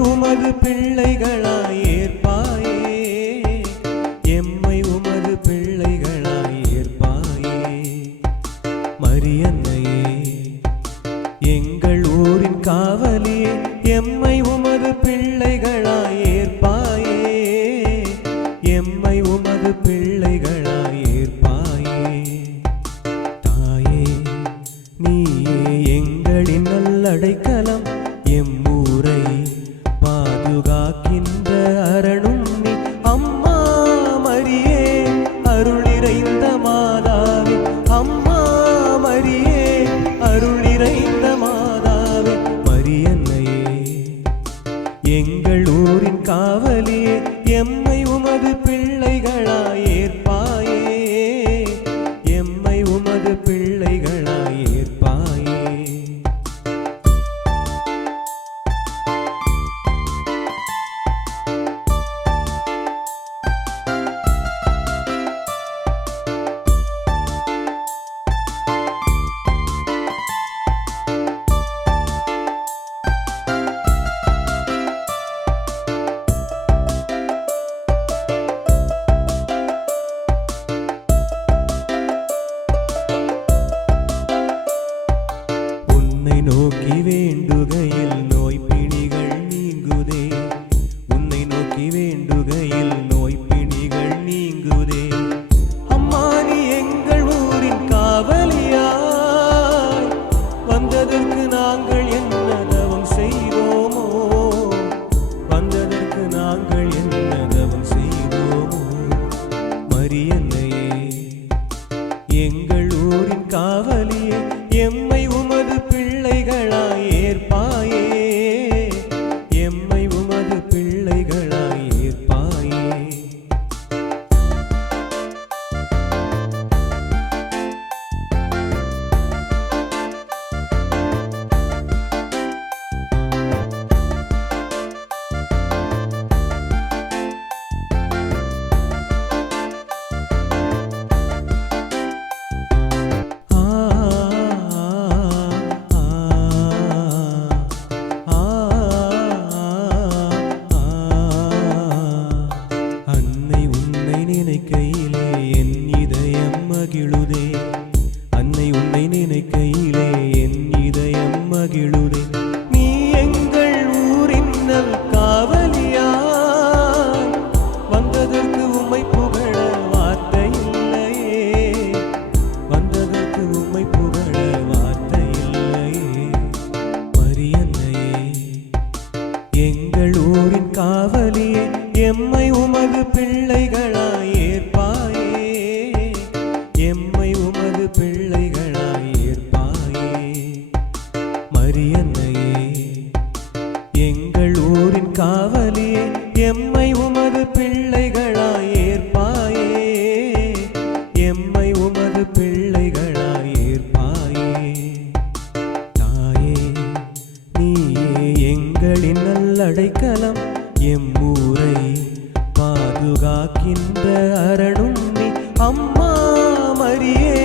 உமது பிள்ளைகளாய் ஏற்பாயே. எம்மை உமது பிள்ளைகளாய் ஏற்பாயே. மரியன்னையே எங்கள் ஊரின் காவலியே எம்மை உமது பிள்ளைகளாய் ஏற்பாயே. எம்மை உமது பிள்ளைகளாய் ஏற்பாயே. தாயே நீயே எங்களின் நல்லடைக்கலம் எம்மூர കാവലി നോക്കി വേണ്ടുക. மகிழுதே. அன்னை உன்னை நினைக்கையிலே என் இதயம் மகிழுதே காவலே எம்மை உமது பிள்ளைகளாய் ஏற்பாயே. எம்மை உமது பிள்ளைகளாய் ஏற்பாயே. தாயே நீயே எங்களின் நல்லடைக்கலம். எம்மூரை பாதுகாக்கின்ற அரணும் அம்மா மரியே.